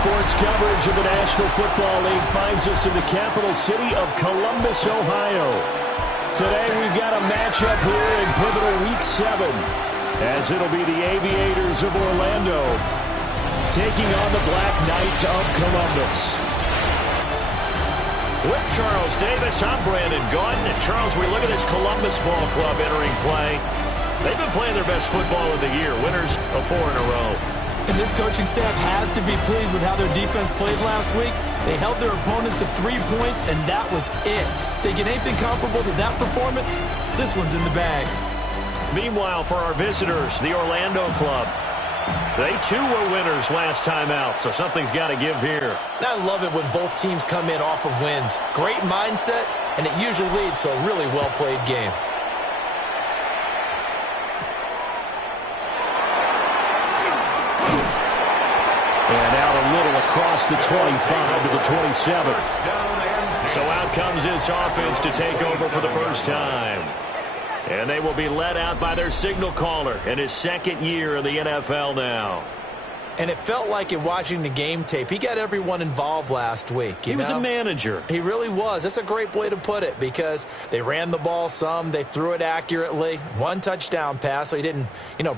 Sports coverage of the National Football League finds us in the capital city of Columbus, Ohio. Today we've got a matchup here in pivotal Week 7, as it'll be the Aviators of Orlando taking on the Black Knights of Columbus. With Charles Davis, I'm Brandon Gaudin. And Charles, we look at this Columbus Ball Club entering play. They've been playing their best football of the year, winners of 4 in a row. And this coaching staff has to be pleased with how their defense played last week. They held their opponents to 3 points, and that was it. Thinking anything comparable to that performance, this one's in the bag. Meanwhile, for our visitors, the Orlando club, they too were winners last time out, so something's got to give here. I love it when both teams come in off of wins. Great mindsets, and it usually leads to a really well-played game. And out a little across the 25 to the 27. So out comes this offense to take over for the first time. And they will be led out by their signal caller in his 2nd year in the NFL now. And it felt like in watching the game tape, he got everyone involved last week. He was a manager. He really was. That's a great way to put it, because they ran the ball some, they threw it accurately. 1 touchdown pass, so he didn't,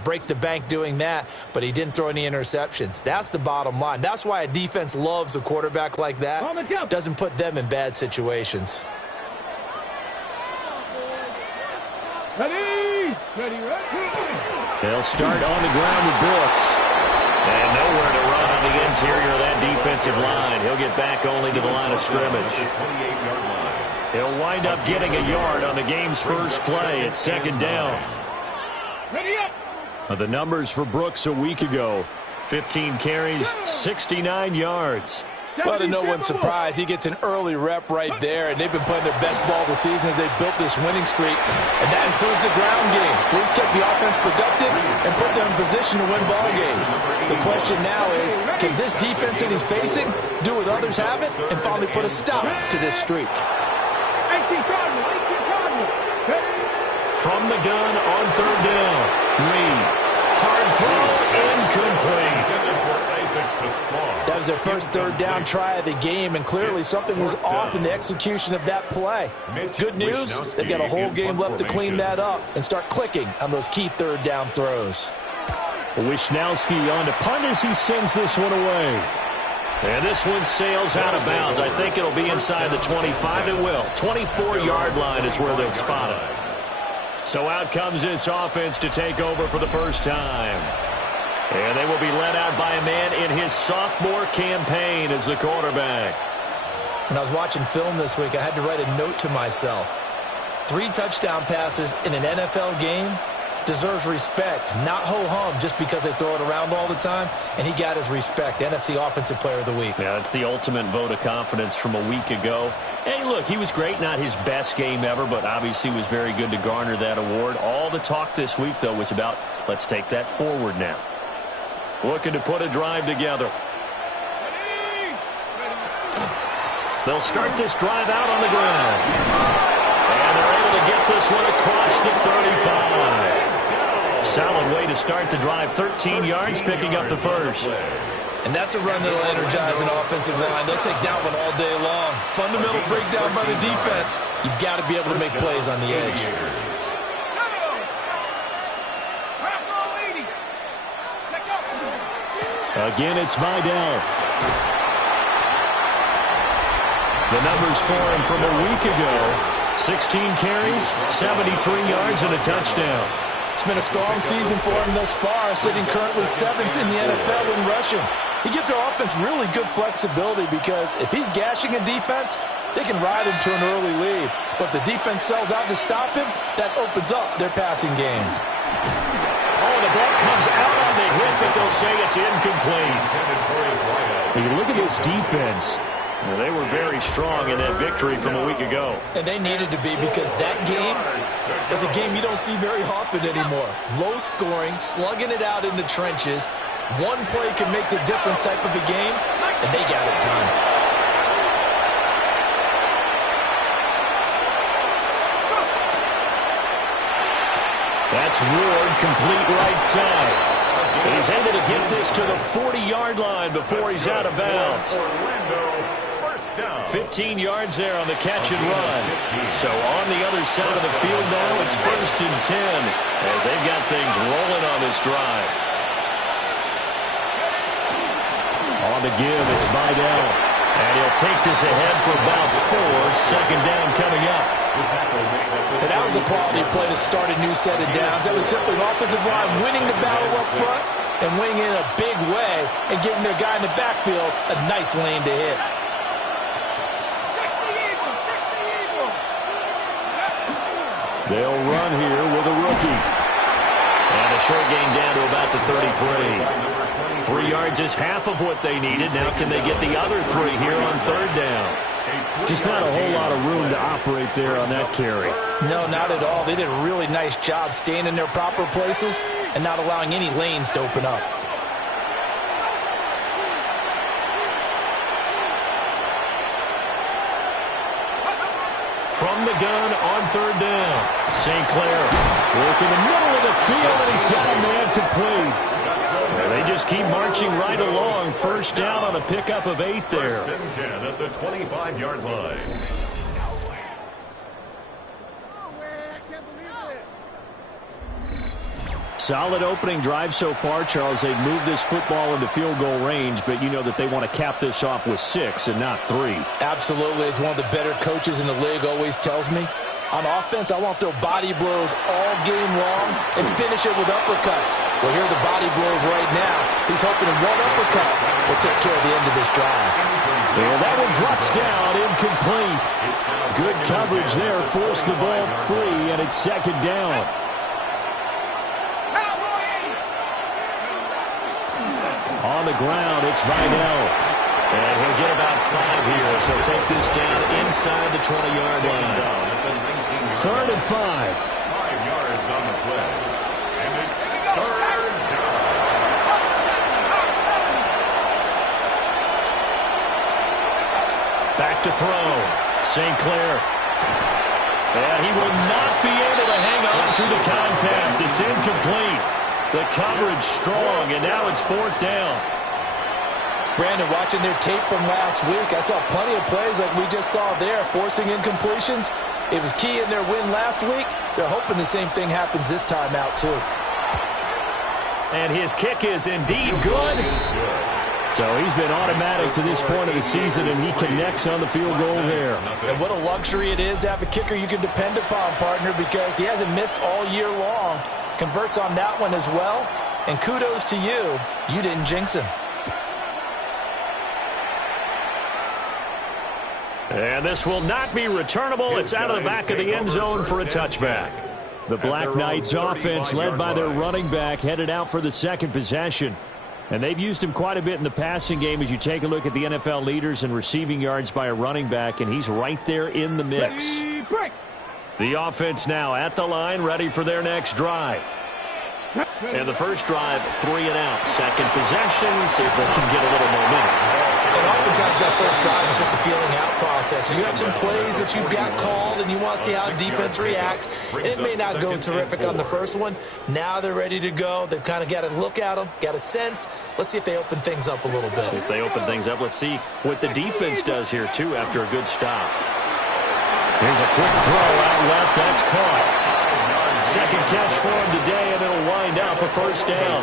break the bank doing that, but he didn't throw any interceptions. That's the bottom line. That's why a defense loves a quarterback like that. Doesn't put them in bad situations. Ready. They'll start on the ground with Brooks. And nowhere to run on the interior of that defensive line. He'll get back only to the line of scrimmage. He'll wind up getting a yard on the game's first play at 2nd down. Ready up. The numbers for Brooks a week ago: 15 carries, 69 yards. Well, to no one's surprise, he gets an early rep right there, and they've been playing their best ball this season as they've built this winning streak. And that includes the ground game. Bruce kept the offense productive and put them in position to win ball games. The question now is, can this defense that he's facing do what others haven't and finally put a stop to this streak? From the gun on 3rd down. Reed. Hard throw, incomplete. That was their first 3rd down try of the game, and clearly something was off in the execution of that play. Good news, they've got a whole game left to clean that up and start clicking on those key 3rd down throws. Wisnowski on to punt as he sends this one away. And this one sails out of bounds. I think it'll be inside the 25. It will. 24-yard line is where they'll spot it. So out comes this offense to take over for the first time. And they will be led out by a man in his sophomore campaign as the quarterback. When I was watching film this week, I had to write a note to myself. 3 touchdown passes in an NFL game deserves respect, not ho-hum just because they throw it around all the time. And he got his respect, NFC Offensive Player of the Week. Yeah, it's the ultimate vote of confidence from a week ago. Hey, look, he was great, not his best game ever, but obviously was very good to garner that award. All the talk this week, though, was about let's take that forward now. Looking to put a drive together. They'll start this drive out on the ground. And they're able to get this one across the 35. Solid way to start the drive. 13 yards, picking up the first. And that's a run that'll energize an offensive line. They'll take that one all day long. Fundamental breakdown by the defense. You've got to be able to make plays on the edge. Again, it's Vidal. The numbers for him from a week ago: 16 carries, 73 yards, and a touchdown. It's been a strong season for him thus far, sitting currently 7th in the NFL in rushing. He gives their offense really good flexibility because if he's gashing a defense, they can ride into an early lead. But if the defense sells out to stop him, that opens up their passing game. Oh, the ball comes out on the hit, but they'll say it's incomplete. When you look at this defense, well, they were very strong in that victory from a week ago. And they needed to be, because that game is a game you don't see very often anymore. Low scoring, slugging it out in the trenches. One play can make the difference type of a game, and they got it done. That's Ward, complete right side. And he's able to get this to the 40-yard line before he's out of bounds. 15 yards there on the catch and run. So on the other side of the field now, it's 1st and 10 as they've got things rolling on this drive. On the give, it's Vidal. And he'll take this ahead for about 4. 2nd down coming up. And that was a quality play to start a new set of downs. That was simply an offensive line winning the battle up front and winning in a big way and giving their guy in the backfield a nice lane to hit. They'll run here with a rookie. And a short gain down to about the 33. 3 yards is half of what they needed. Now can they get the other 3 here on 3rd down? Just not a whole lot of room to operate there on that carry. No, not at all. They did a really nice job staying in their proper places and not allowing any lanes to open up. From the gun on 3rd down. St. Clair working the middle of the field, and he's got a man complete. They just keep marching right along. 1st down on a pickup of 8 there. 1st and 10 at the 25-yard line. Solid opening drive so far, Charles. They've moved this football into field goal range, but you know that they want to cap this off with 6 and not 3. Absolutely. It's one of the better coaches in the league always tells me. On offense, I want to throw body blows all game long and finish it with uppercuts. Well, here are the body blows right now. He's hoping in one uppercut will take care of the end of this drive. And that one drops down, incomplete. Good coverage there, forced the ball free, and it's 2nd down. On the ground, it's Vidal. And he'll get about 5 here, so take this down inside the 20-yard line. 3rd and 5. 5 yards on the play. And it's 3rd down. Back to throw. St. Clair. And he will not be able to hang on through the contact. It's incomplete. The coverage strong, and now it's 4th down. Brandon, watching their tape from last week, I saw plenty of plays like we just saw there, forcing incompletions. It was key in their win last week. They're hoping the same thing happens this time out, too. And his kick is indeed good. So he's been automatic to this point of the season, and he connects on the field goal there. And what a luxury it is to have a kicker you can depend upon, partner, because he hasn't missed all year long. Converts on that one as well. And kudos to you. You didn't jinx him. And this will not be returnable. It's out of the back of the end zone for a touchback. The Black Knights offense, led by their running back, headed out for the 2nd possession. And they've used him quite a bit in the passing game as you take a look at the NFL leaders in receiving yards by a running back, and he's right there in the mix. The offense now at the line, ready for their next drive. And the first drive, 3 and out. 2nd possession, see if they can get a little momentum. And oftentimes that first drive is just a feeling out process. You have some plays that you've got called and you want to see how the defense reacts. And it may not go terrific on the first one. Now they're ready to go. They've kind of got to look at them, got a sense. Let's see if they open things up a little bit. See if they open things up. Let's see what the defense does here, too, after a good stop. Here's a quick throw out left. That's caught. 2nd catch for him today, and it'll wind up a 1st down.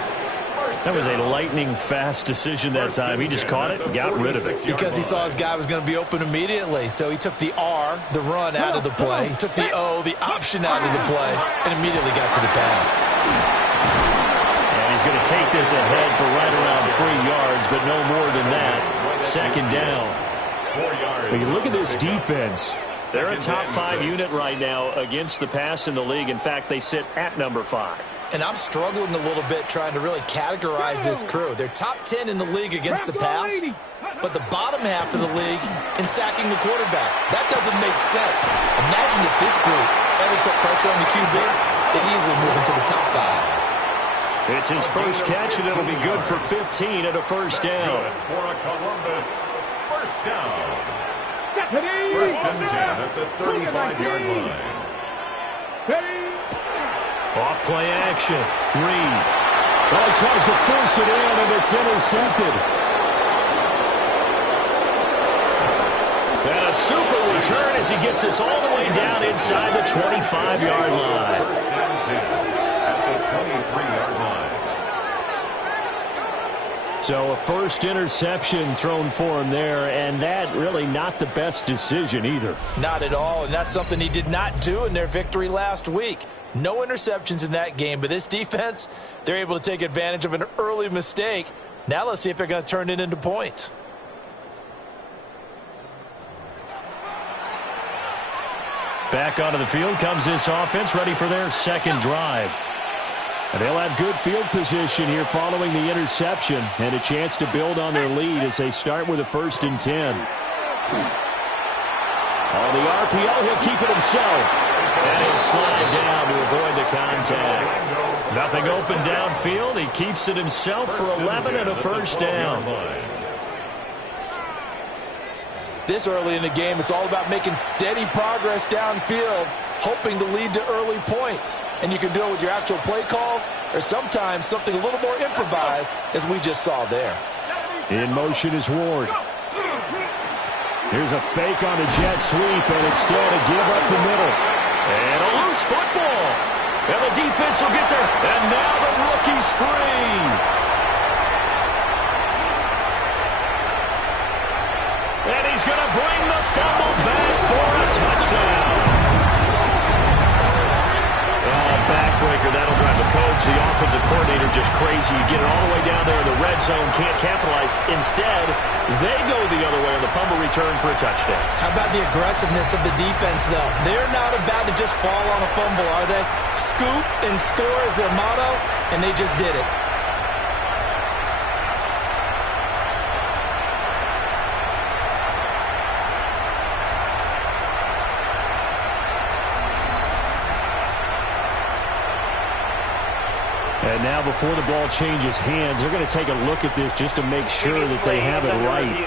That was a lightning-fast decision that time. He just caught it and got rid of it. Because he saw his guy was going to be open immediately. So he took the R, the run, out of the play. He took the O, the option, out of the play, and immediately got to the pass. And he's going to take this ahead for right around 3 yards, but no more than that. 2nd down. 4 yards. When you look at this defense, they're a top 5 unit right now against the pass in the league. In fact, they sit at number 5. And I'm struggling a little bit trying to really categorize this crew. They're top 10 in the league against the pass, but the bottom half of the league in sacking the quarterback. That doesn't make sense. Imagine if this group ever put pressure on the QB, they'd easily move into the top 5. It's his first catch, and it'll be good for 15 at a 1st down. For a Columbus 1st down. 1st and 10 at the 35-yard line. Off play action. Reed. Oh, he tries to force it in, and it's intercepted. And a super return as he gets this all the way down inside the 25-yard line. First and 10 at the 23-yard line. So a first interception thrown for him there, and that really not the best decision either. Not at all, and that's something he did not do in their victory last week. No interceptions in that game, but this defense, they're able to take advantage of an early mistake. Now let's see if they're going to turn it into points. Back onto the field comes this offense, ready for their second drive. And they'll have good field position here following the interception and a chance to build on their lead as they start with a 1st and 10. On the RPO, he'll keep it himself. And he'll slide down to avoid the contact. Nothing open downfield. He keeps it himself for 11 and a first down. This early in the game, it's all about making steady progress downfield, hoping to lead to early points. And you can do it with your actual play calls or sometimes something a little more improvised, as we just saw there. In motion is Ward. Here's a fake on the jet sweep, and it's still to give up the middle. And a loose football. And the defense will get there. And now the rookie's free. And he's going to bring the fumble back for a touchdown. Backbreaker, that'll drive the coach, the offensive coordinator, just crazy. You get it all the way down there in the red zone, can't capitalize. Instead, they go the other way on the fumble return for a touchdown. How about the aggressiveness of the defense, though? They're not about to just fall on a fumble, are they? Scoop and score is their motto, and they just did it. And now before the ball changes hands, they're going to take a look at this just to make sure that they have it right.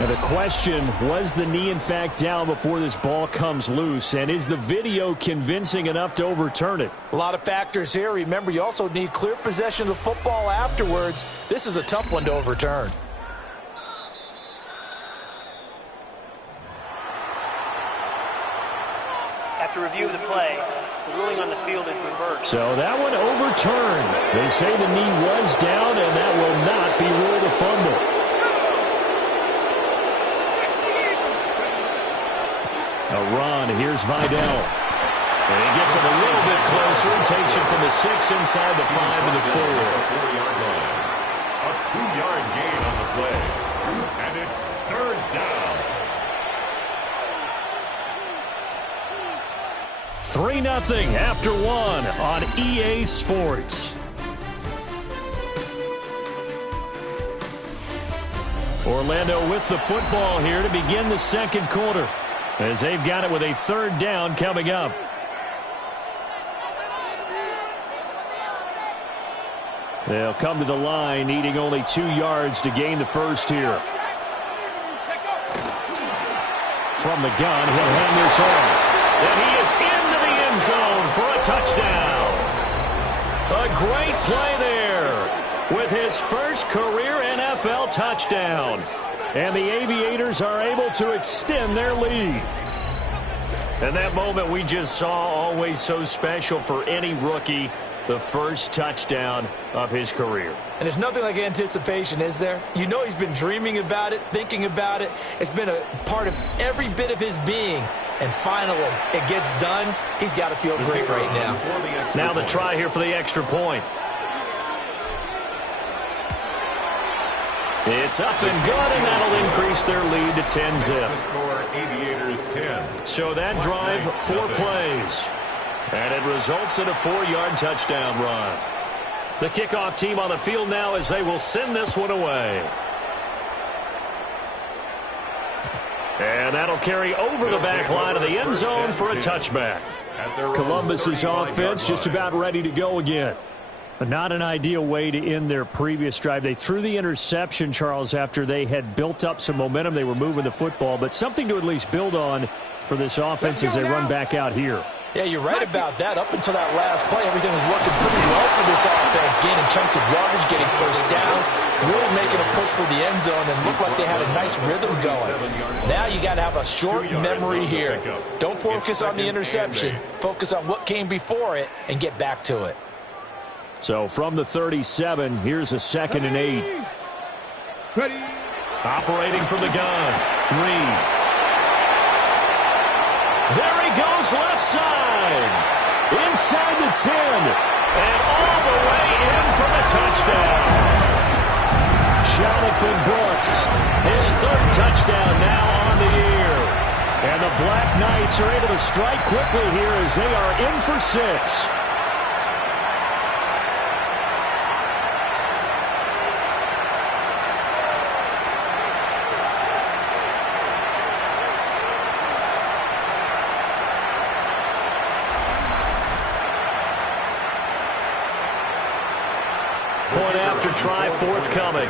Now the question, was the knee in fact down before this ball comes loose? And is the video convincing enough to overturn it? A lot of factors here. Remember, you also need clear possession of the football afterwards. This is a tough one to overturn. After review of the play, the ruling on the field is reversed. So that one overturned. They say the knee was down, and that will not be ruled a fumble. A run. Here's Vidal. And he gets it a little bit closer and takes it from the 6 inside the 5 to the 4. 4-yard line. A 2-yard gain on the play. And it's 3rd down. 3-0 after 1 on EA Sports. Orlando with the football here to begin the second quarter, as they've got it with a 3rd down coming up. They'll come to the line, needing only 2 yards to gain the first here. From the gun, he'll hand this off. And he is into the end zone for a touchdown. A great play there with his first career NFL touchdown. And the Aviators are able to extend their lead. And that moment we just saw, always so special for any rookie, the first touchdown of his career. And there's nothing like anticipation, is there? You know he's been dreaming about it, thinking about it. It's been a part of every bit of his being. And finally, it gets done. He's got to feel great right now. Now the try here for the extra point. It's up and good, and that'll increase their lead to 10-zip. The score, Aviators 10. So that drive, 4 plays. And it results in a 4-yard touchdown run. The kickoff team on the field now as they will send this one away. And that'll carry over the back line of the end zone for a touchback. Columbus's offense just about ready to go again. But not an ideal way to end their previous drive. They threw the interception, Charles, after they had built up some momentum. They were moving the football, but something to at least build on for this offense as they run back out here. Yeah, you're right about that. Up until that last play, everything was working pretty well for this offense, gaining chunks of yardage, getting first downs, really making a push for the end zone, and looked like they had a nice rhythm going. Now you got to have a short memory here. Don't focus on the interception. Focus on what came before it and get back to it. So from the 37, here's a 2nd and 8. Ready. Operating from the gun. Reed. There he goes, left side. Inside the 10. And all the way in for the touchdown. Jonathan Brooks. His 3rd touchdown now on the year. And the Black Knights are able to strike quickly here as they are in for 6. Point after try forthcoming.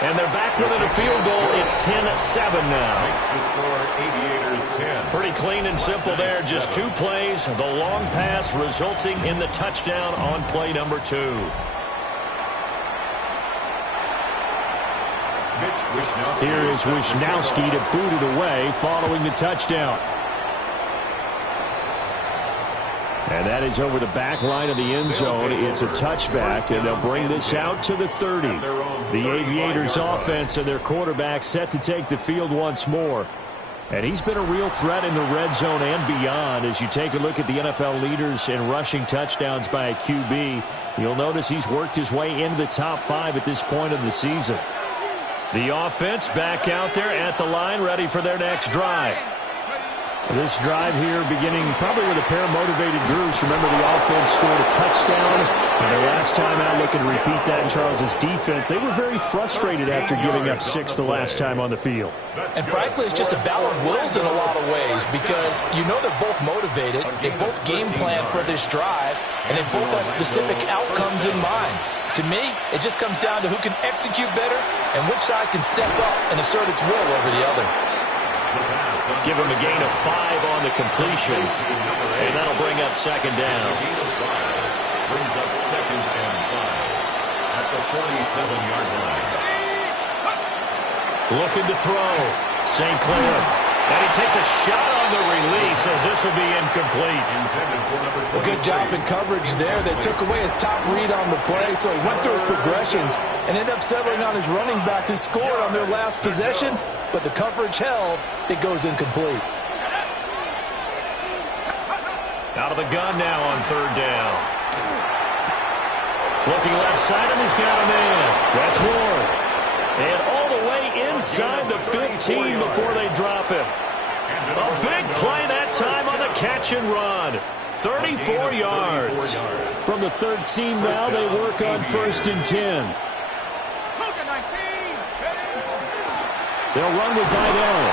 And they're back within a field goal. It's 10-7 now. Makes the score Aviators 10. Pretty clean and simple there. Just 2 plays. The long pass resulting in the touchdown on play number 2. Here is Wisnowski to boot it away following the touchdown. And that is over the back line of the end zone. It's a touchback, and they'll bring this out to the 30. The Aviators offense and their quarterback set to take the field once more. And he's been a real threat in the red zone and beyond. As you take a look at the NFL leaders in rushing touchdowns by a QB, you'll notice he's worked his way into the top 5 at this point of the season. The offense back out there at the line, ready for their next drive. This drive here beginning probably with a pair of motivated groups. Remember, the offense scored a touchdown. And their last time out, looking to repeat that in Charles's defense. They were very frustrated after giving up 6 the last time on the field. And frankly, it's just a battle of wills in a lot of ways because you know they're both motivated. They both game plan for this drive, and they both have specific outcomes in mind. To me, it just comes down to who can execute better and which side can step up and assert its will over the other. Give him a gain of 5 on the completion, and that'll bring up 2nd down. Brings up 2nd and 5 at the 47-yard line. Looking to throw. St. Clair. And he takes a shot on the release as this will be incomplete. A good job in coverage there. They took away his top read on the play, so he went through his progressions and ended up settling on his running back who scored on their last possession, but the coverage held. It goes incomplete. Out of the gun now on 3rd down. Looking left side, and he's got a man. That's Ward. And all the way inside the 15 before they drop him. A big play that time on the catch and run. 34 yards. From the 13 now, they work on 1st and 10. They'll run with Vidal.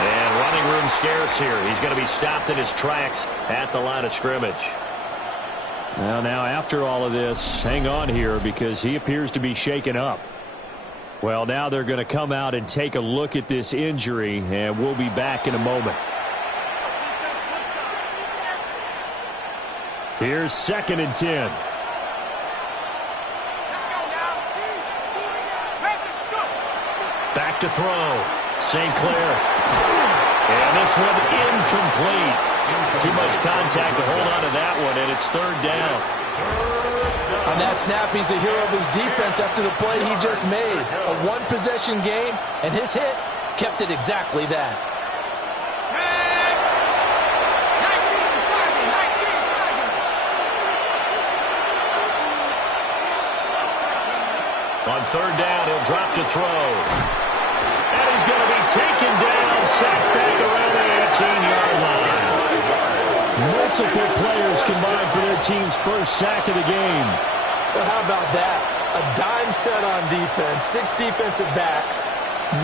And running room scarce here. He's going to be stopped in his tracks at the line of scrimmage. Well, now after all of this, hang on here because he appears to be shaken up. Well, now they're going to come out and take a look at this injury, and we'll be back in a moment. Here's 2nd and 10. Back to throw. St. Clair. And this one incomplete. Too much contact to hold on to that one, and it's 3rd down. On that snap, he's a hero of his defense after the play he just made. A one-possession game, and his hit kept it exactly that. On 3rd down, he'll drop to throw. And he's going to be taken down, sacked back around the 18-yard line. Multiple players combined for their team's first sack of the game. Well, how about that? A dime set on defense, 6 defensive backs.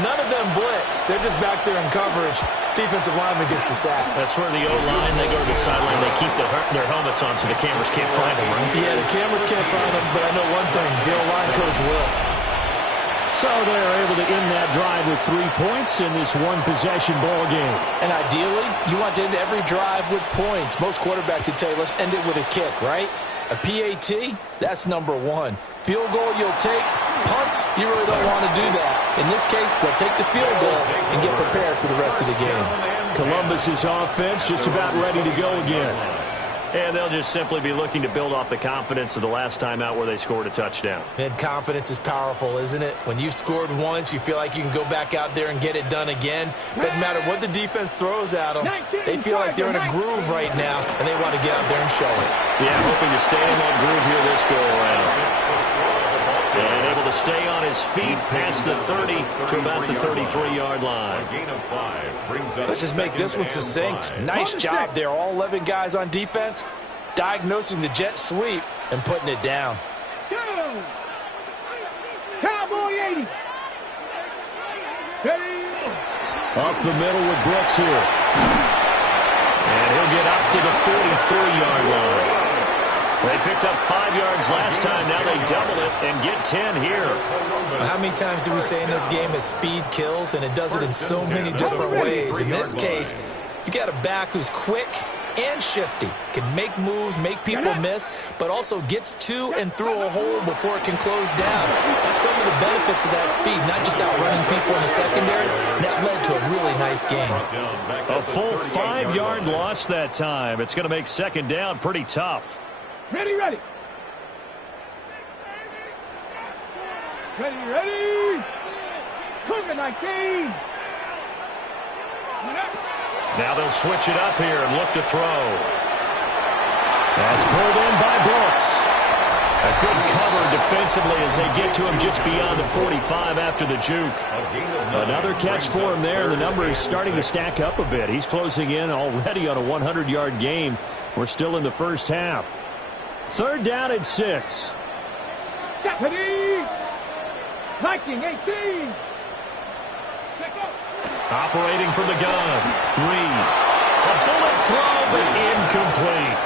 None of them blitz. They're just back there in coverage. Defensive lineman gets the sack. That's where the O-line, they go to the sideline, they keep their helmets on so the cameras can't find them, right? Yeah, the cameras can't find them, but I know one thing. The O-line coach will. So they're able to end that drive with 3 points in this one-possession ball game. And ideally, you want to end every drive with points. Most quarterbacks would tell you, let's end it with a kick, right? A PAT, that's number one. Field goal you'll take. Punts, you really don't want to do that. In this case, they'll take the field goal and get prepared for the rest of the game. Columbus's offense just about ready to go again. And they'll just simply be looking to build off the confidence of the last time out where they scored a touchdown. And confidence is powerful, isn't it? When you've scored once, you feel like you can go back out there and get it done again. Doesn't matter what the defense throws at them. They feel like they're in a groove right now, and they want to get out there and show it. Yeah, hoping to stay in that groove here this go-around. And able to stay on his feet past the 30 to about the 33-yard line. Let's just make this one succinct. Nice job there. All 11 guys on defense diagnosing the jet sweep and putting it down. Go! Cowboy 80. Up the middle with Brooks here. And he'll get up to the 43-yard line. They picked up 5 yards last time. Now they double it and get 10 here. How many times do we say in this game that speed kills, and it does it in so many different ways? In this case, you got a back who's quick and shifty, can make moves, make people miss, but also gets to and through a hole before it can close down. That's some of the benefits of that speed, not just outrunning people in the secondary. And that led to a really nice game. A full 5-yard loss that time. It's going to make second down pretty tough. Ready. Ready. Cougar 19. Now they'll switch it up here and look to throw. That's pulled in by Brooks. A good cover defensively as they get to him just beyond the 45 after the juke. Another catch for him there. The number is starting to stack up a bit. He's closing in already on a 100-yard game. We're still in the first half. 3rd down and 6. Deputy! Viking 18. Operating from the gun. Reed. A bullet throw, but incomplete.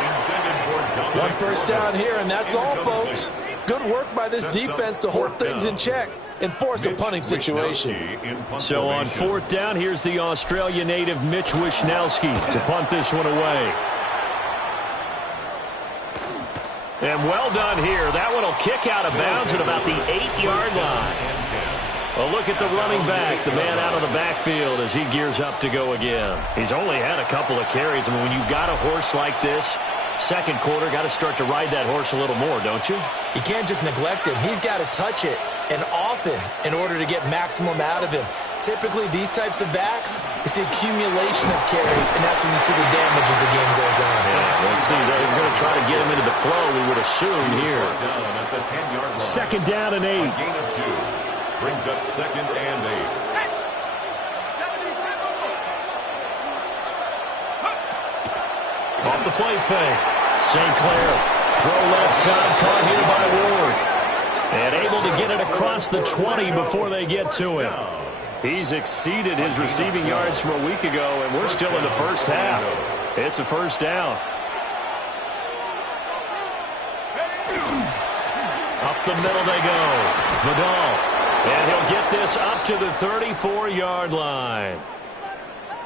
One first down here, and that's all, folks. Good work by this defense to hold things in check and force a punting situation. So on 4th down, here's the Australia native Mitch Wishnowsky to punt this one away. And well done here. That one will kick out of bounds at about the 8-yard line. A look at the running back, the man out of the backfield as he gears up to go again. He's only had a couple of carries. I mean, when you've got a horse like this, second quarter, got to start to ride that horse a little more, don't you? You can't just neglect him. He's got to touch it, and often, in order to get maximum out of him. Typically, these types of backs, it's the accumulation of carries, and that's when you see the damage as the game goes on. Yeah, let's see. They're going to try to get him into the flow, we would assume here. 2nd down and 8. Gain of 2. Brings up 2nd and 8. Off the play fake. St. Clair. Throw left side, caught here by Ward. And able to get it across the 20 before they get to him. He's exceeded his receiving yards from a week ago, and we're still in the first half. It's a first down. Up the middle they go. Vidal. And he'll get this up to the 34-yard line.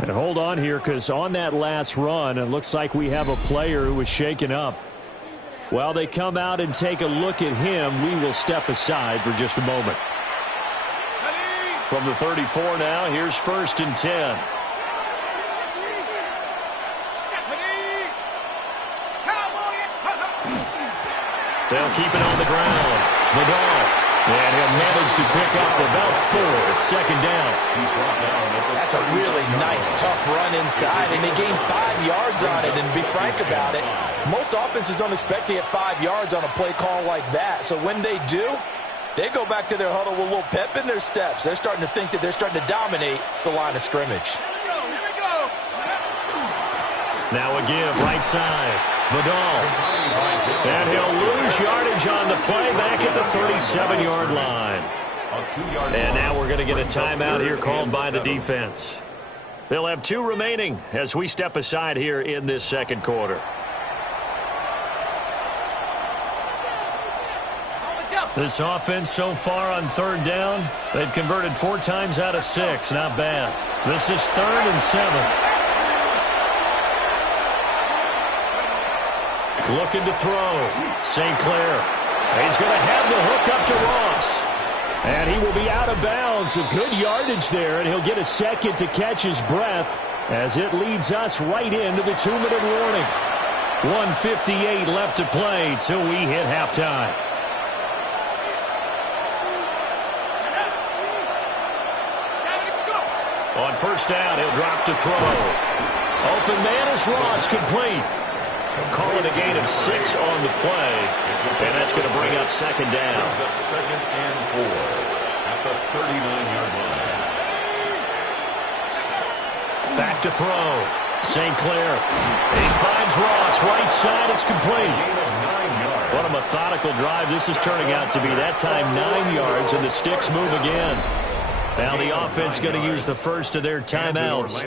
And hold on here, because on that last run, it looks like we have a player who was shaken up. While they come out and take a look at him, we will step aside for just a moment. From the 34 now, here's 1st and 10. They'll keep it on the ground. Vidal. And he'll manage to pick up about 4 at 2nd down. That's a really nice, tough run inside, and they gained 5 yards on it. And to be frank about it, most offenses don't expect to get 5 yards on a play call like that. So when they do, they go back to their huddle with a little pep in their steps. They're starting to think that they're starting to dominate the line of scrimmage. Now a give, right side. Vidal. And he'll lose yardage on the play back at the 37-yard line. And now we're going to get a timeout here called by the defense. They'll have 2 remaining as we step aside here in this second quarter. This offense so far on third down, they've converted 4 times out of 6. Not bad. This is 3rd and 7. Looking to throw. St. Clair. He's going to have the hook up to Ross. And he will be out of bounds. A good yardage there, and he'll get a second to catch his breath as it leads us right into the 2-minute warning. 1:58 left to play till we hit halftime. On first down, he'll drop to throw. Open man is Ross, complete. Call it a gain of 6 on the play, and that's going to bring up second down. Brings up 2nd and 4 at the 39-yard line. Back to throw. St. Clair. He finds Ross. Right side, it's complete. What a methodical drive this is turning out to be. That time 9 yards, and the sticks move again. Now the offense going to use the first of their timeouts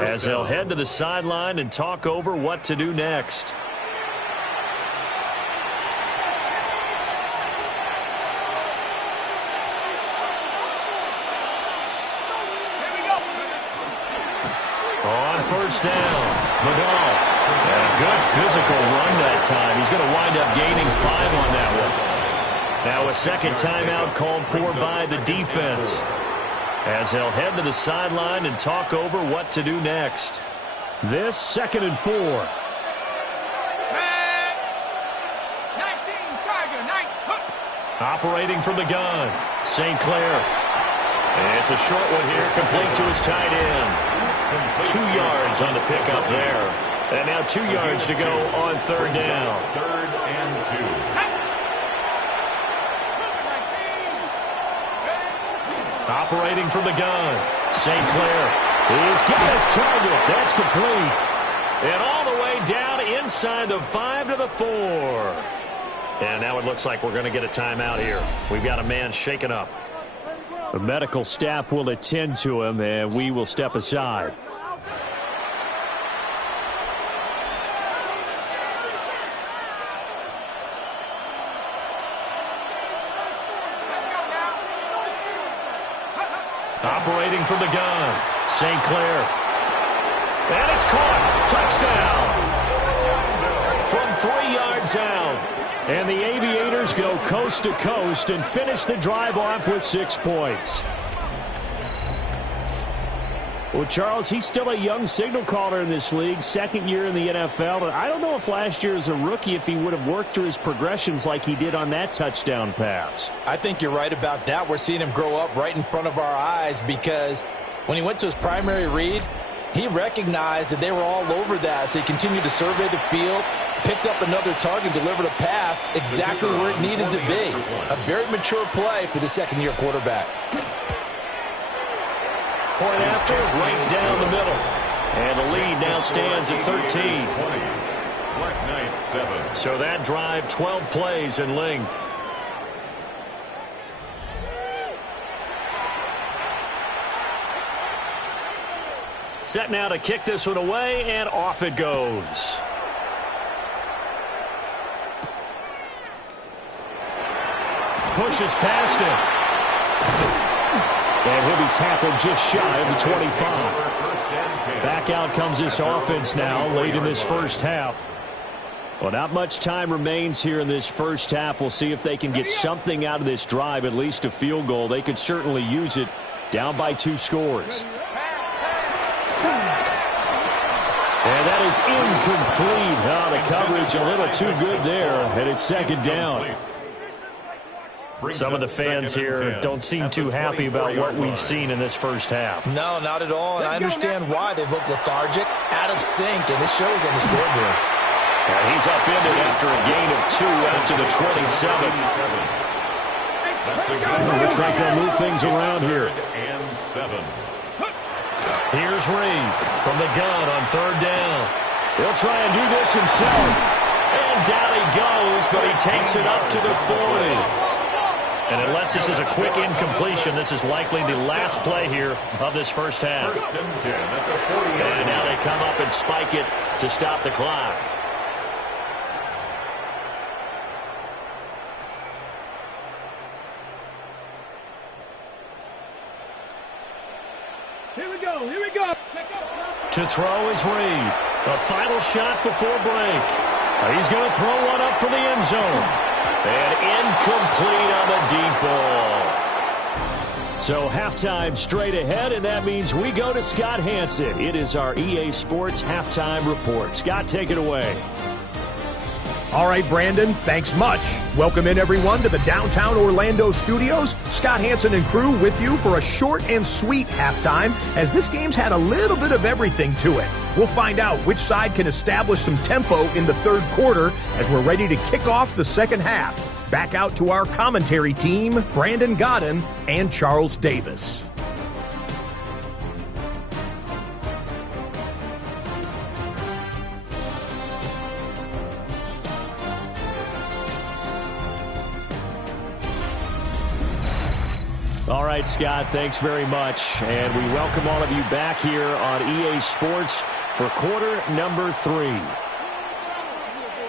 as they'll head to the sideline and talk over what to do next. On first down, Vidal. And a good physical run that time. He's going to wind up gaining 5 on that one. Now a second timeout called for by the defense as they'll head to the sideline and talk over what to do next. This 2nd and 4. Operating from the gun, St. Clair. It's a short one here, complete to his tight end. 2 yards on the pickup there. And now 2 yards to go on third down. 3rd and 2. Operating from the gun, St. Clair. He's got his target. That's complete. And all the way down inside the 5 to the 4. And now it looks like we're going to get a timeout here. We've got a man shaken up. The medical staff will attend to him, and we will step aside. Operating from the gun, St. Clair. And it's caught. Touchdown. From 3 yards out. And the Aviators go coast to coast and finish the drive off with 6 points. Well, Charles, he's still a young signal caller in this league, 2nd year in the NFL. I don't know if last year as a rookie if he would have worked through his progressions like he did on that touchdown pass. I think you're right about that. We're seeing him grow up right in front of our eyes because when he went to his primary read, he recognized that they were all over that. So he continued to survey the field, picked up another target, delivered a pass exactly where it needed to be. A very mature play for the 2nd-year quarterback. Point after, right down the middle. And the lead now stands at 13. Black Knights 7. So that drive, 12 plays in length. Set now to kick this one away, and off it goes. Pushes past him. And he'll be tackled just shy of the 25. Back out comes this offense now late in this first half. Well, not much time remains here in this first half. We'll see if they can get something out of this drive, at least a field goal. They could certainly use it, down by 2 scores. And that is incomplete. Oh, the coverage a little too good there, and it's 2nd down. Some of the fans here don't seem too happy about what we've seen in this first half. No, not at all, and I understand why. They've looked lethargic, out of sync, and this shows on the scoreboard. And he's upended after a gain of 2 out to the 27. Looks like they'll move things around here. And 7. Here's Reed from the gun on third down. He'll try and do this himself. And down he goes, but he takes it up to the 40. And unless this is a quick incompletion, this is likely the last play here of this first half. 1st and 10 at the 40. And now they come up and spike it to stop the clock. Here we go. Here we go. To throw is Reed. A final shot before break. He's going to throw one up for the end zone. And incomplete on the deep ball. So halftime straight ahead, and that means we go to Scott Hanson. It is our EA Sports halftime report. Scott, take it away. All right, Brandon, thanks much. Welcome in, everyone, to the downtown Orlando studios. Scott Hanson and crew with you for a short and sweet halftime, as this game's had a little bit of everything to it. We'll find out which side can establish some tempo in the third quarter as we're ready to kick off the second half. Back out to our commentary team, Brandon Godden and Charles Davis. All right, Scott, thanks very much. And we welcome all of you back here on EA Sports for quarter number 3.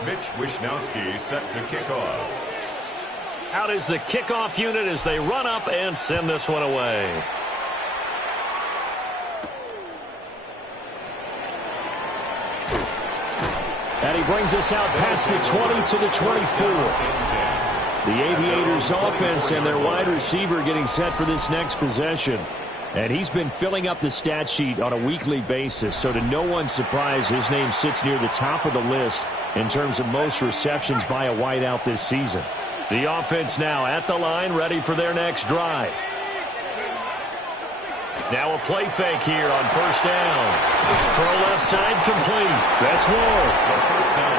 Mitch Wishnowsky set to kick off. Out is the kickoff unit as they run up and send this one away. And he brings us out past the 20 to the 24. The Aviators offense and their wide receiver getting set for this next possession. And he's been filling up the stat sheet on a weekly basis, so to no one's surprise, his name sits near the top of the list in terms of most receptions by a wideout this season. The offense now at the line, ready for their next drive. Now a play fake here on first down. Throw left side complete. That's Ward.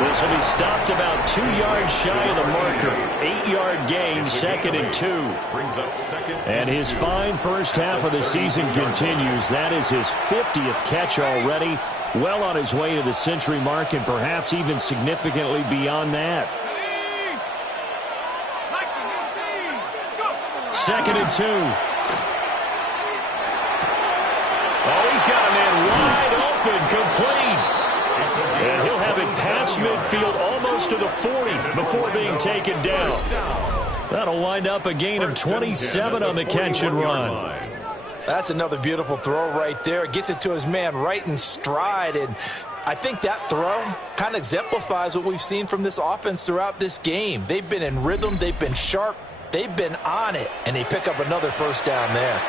This will be stopped about 2 yards shy of the marker. 8-yard gain, 2nd and 2. And his fine first half of the season continues. That is his 50th catch already. Well on his way to the century mark and perhaps even significantly beyond that. 2nd and 2. Oh, he's got a man wide open, complete. And he'll have it past midfield almost to the 40 before being taken down. That'll wind up a gain of 27 on the catch and run. That's another beautiful throw right there. Gets it to his man right in stride. And I think that throw kind of exemplifies what we've seen from this offense throughout this game. They've been in rhythm. They've been sharp. They've been on it. And they pick up another first down there.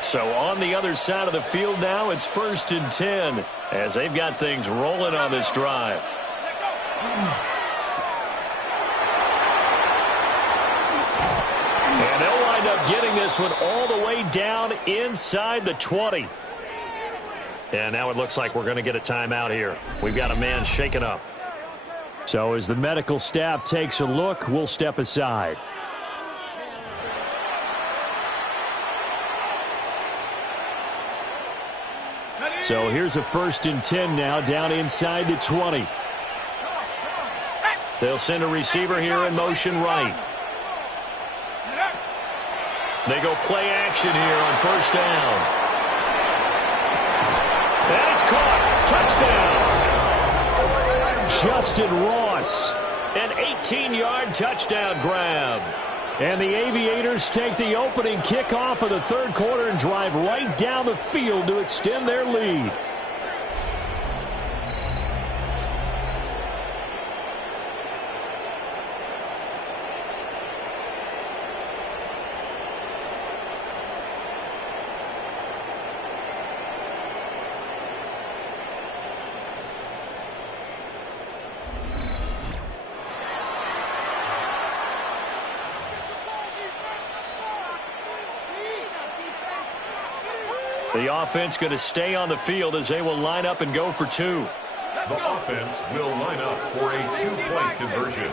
So on the other side of the field now, it's 1st and 10 as they've got things rolling on this drive. And they'll wind up getting this one all the way down inside the 20. And now it looks like we're going to get a timeout here. We've got a man shaken up. So as the medical staff takes a look, we'll step aside. So here's a 1st and 10 now down inside the 20. They'll send a receiver here in motion right. They go play action here on first down. And it's caught. Touchdown. Justin Ross. An 18-yard touchdown grab. And the Aviators take the opening kickoff of the third quarter and drive right down the field to extend their lead. The offense going to stay on the field as they will line up and go for 2. The offense will line up for a 2-point conversion.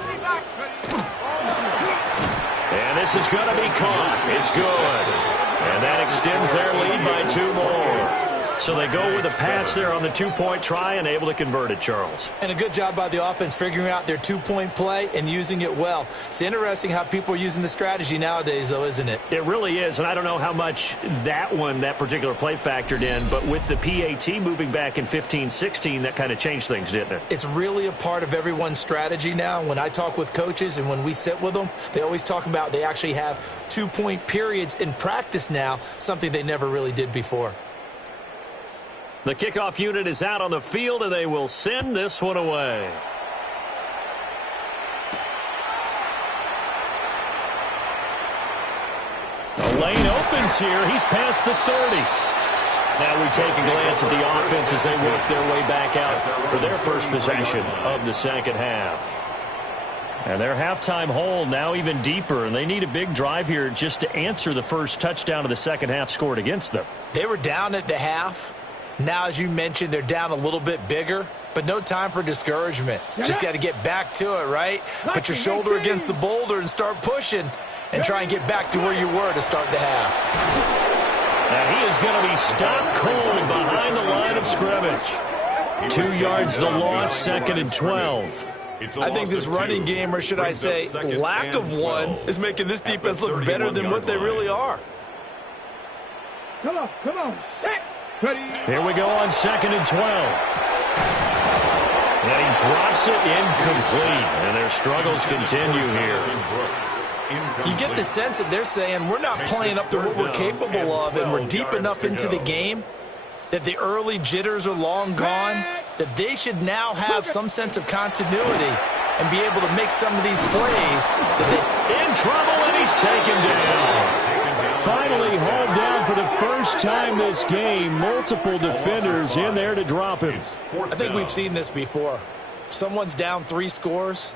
And this is going to be caught. It's good. And that extends their lead by 2 more. So they go with a pass there on the two-point try and able to convert it, Charles. And a good job by the offense figuring out their two-point play and using it well. It's interesting how people are using the strategy nowadays, though, isn't it? It really is, and I don't know how much that particular play factored in, but with the PAT moving back in 15-16, that kind of changed things, didn't it? It's really a part of everyone's strategy now. When I talk with coaches and when we sit with them, they always talk about they actually have two-point periods in practice now, something they never really did before. The kickoff unit is out on the field, and they will send this one away. The lane opens here. He's past the 30. Now we take a glance at the offense as they work their way back out for their first possession of the second half. And their halftime hole now even deeper, and they need a big drive here just to answer the first touchdown of the second half scored against them. They were down at the half. Now, as you mentioned, they're down a little bit bigger, but no time for discouragement. Just got to get back to it, right? Put your shoulder against the boulder and start pushing and try and get back to where you were to start the half. And he is going to be stopped cold behind the line of scrimmage. 2 yards the loss, 2nd and 12. I think this running game, or should I say lack of one, is making this defense look better than what they really are. Come on, set. Ready. Here we go on 2nd and 12. And he drops it incomplete. And their struggles continue here. You get the sense that they're saying we're not playing up to what we're capable of, and we're deep enough into the game that the early jitters are long gone, that they should now have some sense of continuity and be able to make some of these plays. In trouble, and he's taken down. Finally hauled down for the first time this game. Multiple defenders in there to drop him. I think we've seen this before. Someone's down 3 scores.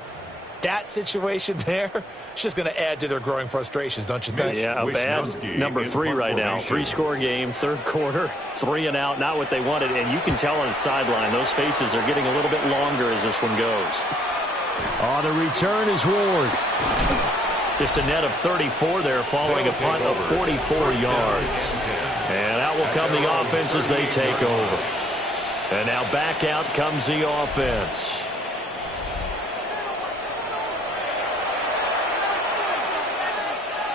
That situation there, it's just going to add to their growing frustrations, don't you think? Yeah, a bad number 3 right now. 3-score game, 3rd quarter, 3 and out, not what they wanted. And you can tell on the sideline, those faces are getting a little bit longer as this one goes. Oh, the return is Ward. Just a net of 34 there following a punt of 44 yards. And out will come the offense as they take over. And now back out comes the offense.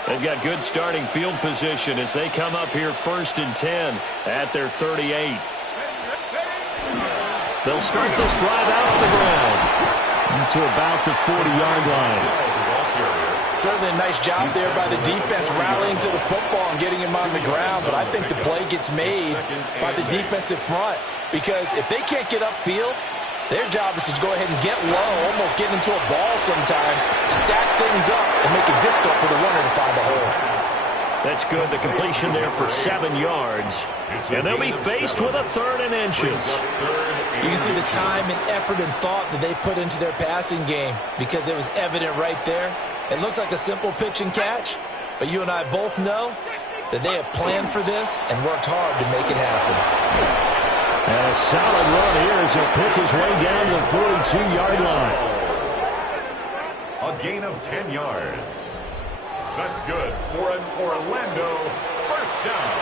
They've got good starting field position as they come up here 1st and 10 at their 38. They'll start this drive out on the ground to about the 40-yard line. Certainly a nice job there by the defense rallying to the football and getting him on the ground, but I think the play gets made by the defensive front because if they can't get upfield, their job is to go ahead and get low, almost get into a ball sometimes, stack things up, and make it difficult for the runner to find a hole. That's good. The completion there for 7 yards. And they'll be faced with a 3rd and inches. You can see the time and effort and thought that they put into their passing game because it was evident right there. It looks like a simple pitch and catch, but you and I both know that they have planned for this and worked hard to make it happen. And a solid run here as he'll pick his way down to the 42-yard line. A gain of 10 yards. That's good for an Orlando first down.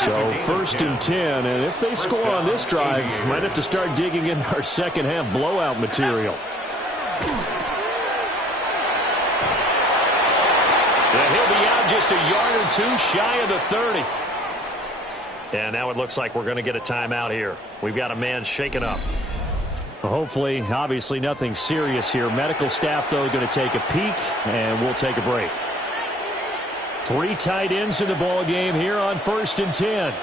So 1st and 10, and if they score on this drive, might have to start digging in our second half blowout material. And he'll be out just a yard or 2 shy of the 30. And now it looks like we're going to get a timeout here. We've got a man shaken up. Well, hopefully, obviously nothing serious here. Medical staff, though, going to take a peek, and we'll take a break. 3 tight ends in the ball game here on 1st and 10. Here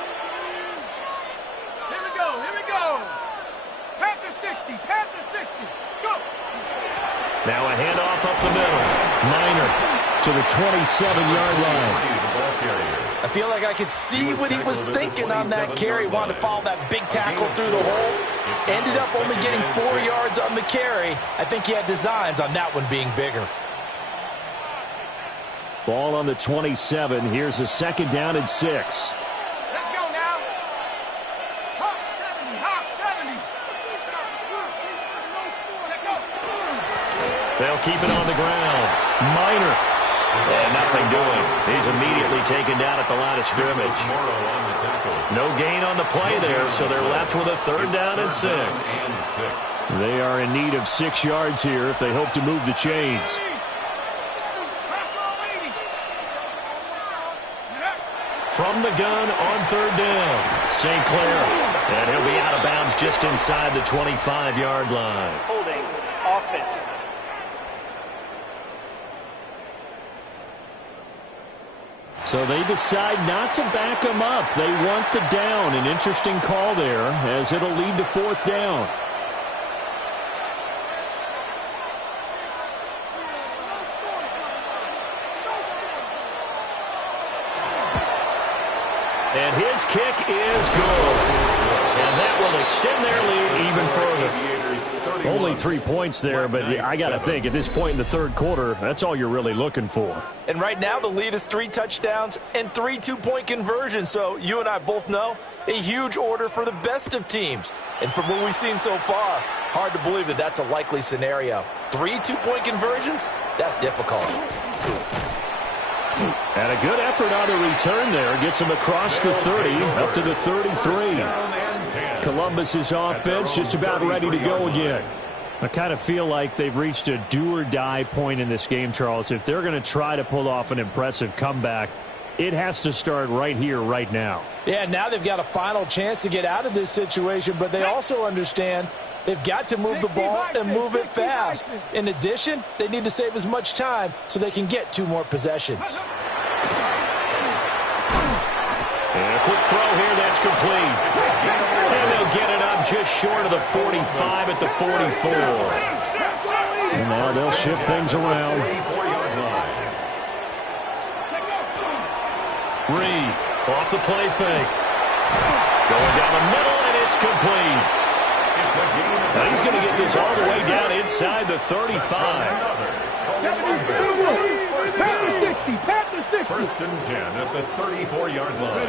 we go. Panther 60, Panther 60, go. Now a handoff up the middle. Minor to the 27-yard line. I feel like I could see what he was thinking on that carry. Wanted to follow that big tackle through the hole. Ended up only getting 4 yards on the carry. I think he had designs on that one being bigger. Ball on the 27. Here's a 2nd down and 6. Let's go now. Hawk 70, Hawk 70. They'll keep it on the ground. Minor And nothing doing. He's immediately taken down at the line of scrimmage. No gain on the play there, so they're left with a 3rd down and 6. They are in need of 6 yards here if they hope to move the chains. From the gun on 3rd down, St. Clair. And he'll be out of bounds just inside the 25-yard line. Holding offense. So they decide not to back him up. They want the down. An interesting call there as it'll lead to 4th down. And his kick is good. And that will extend their lead even further. Only 3 points there, but I got to think at this point in the 3rd quarter, that's all you're really looking for. And right now the lead is 3 touchdowns and 3 two-point conversions. So you and I both know a huge order for the best of teams. And from what we've seen so far, hard to believe that that's a likely scenario. 3 two-point conversions? That's difficult. And a good effort on the return there. Gets him across the 30, up to the 33. Columbus's offense just about ready to go again. I kind of feel like they've reached a do-or-die point in this game, Charles. If they're going to try to pull off an impressive comeback, it has to start right here, right now. Yeah, now they've got a final chance to get out of this situation, but they also understand they've got to move the ball and move it fast. In addition, they need to save as much time so they can get 2 more possessions. And a quick throw here, that's complete. And they'll get it up just short of the 45 at the 44. And now they'll shift things around. Reed off the play fake. Going down the middle, and it's complete. Now he's going to get this all the way down inside the 35. First and 10 at the 34-yard line.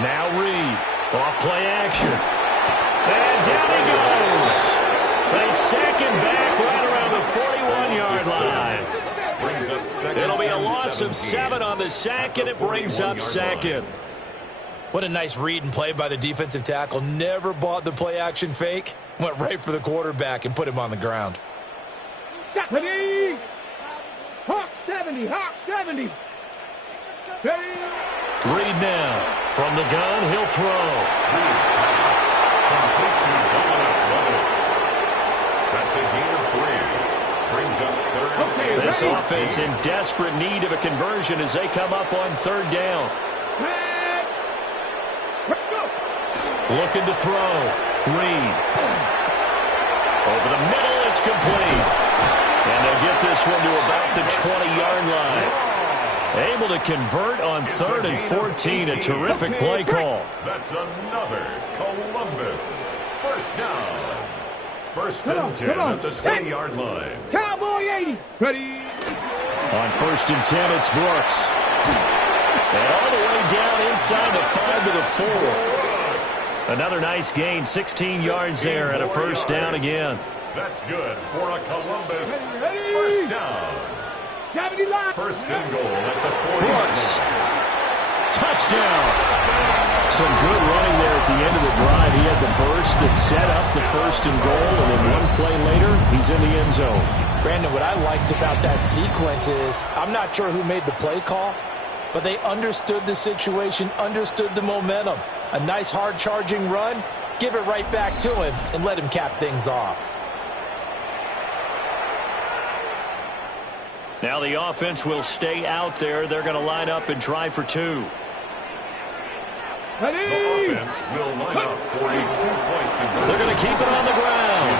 Now Reed, off play action. And down he goes. They sack him back right around the 41-yard line. It'll be a loss of 7 on the sack, and it brings up 2nd. What a nice read and play by the defensive tackle. Never bought the play action fake. Went right for the quarterback and put him on the ground. Hawk 70, Hawk 70. Reed now. From the gun, he'll throw. That's a gain of 3. Brings up 3rd. This offense in desperate need of a conversion as they come up on 3rd down. Looking to throw. Reed. Over the middle, it's complete. And they'll get this one to about the 20-yard line. Able to convert on 3rd and 14. A terrific play call. That's another Columbus. First down. First and 10 at the 20-yard line. Cowboy 80. Ready. On 1st and 10, it's Brooks. And all the way down inside the 5 to the 4. Another nice gain, 16 yards there and a first down again. That's good for a Columbus first down. First and goal at the 40. Brooks. Touchdown. Some good running there at the end of the drive. He had the burst that set up the 1st and goal, and then one play later, he's in the end zone. Brandon, what I liked about that sequence is I'm not sure who made the play call, but they understood the situation, understood the momentum. A nice hard-charging run, give it right back to him, and let him cap things off. Now the offense will stay out there. They're going to line up and try for 2. The offense will line up for a 2-point conversion. They're going to keep it on the ground.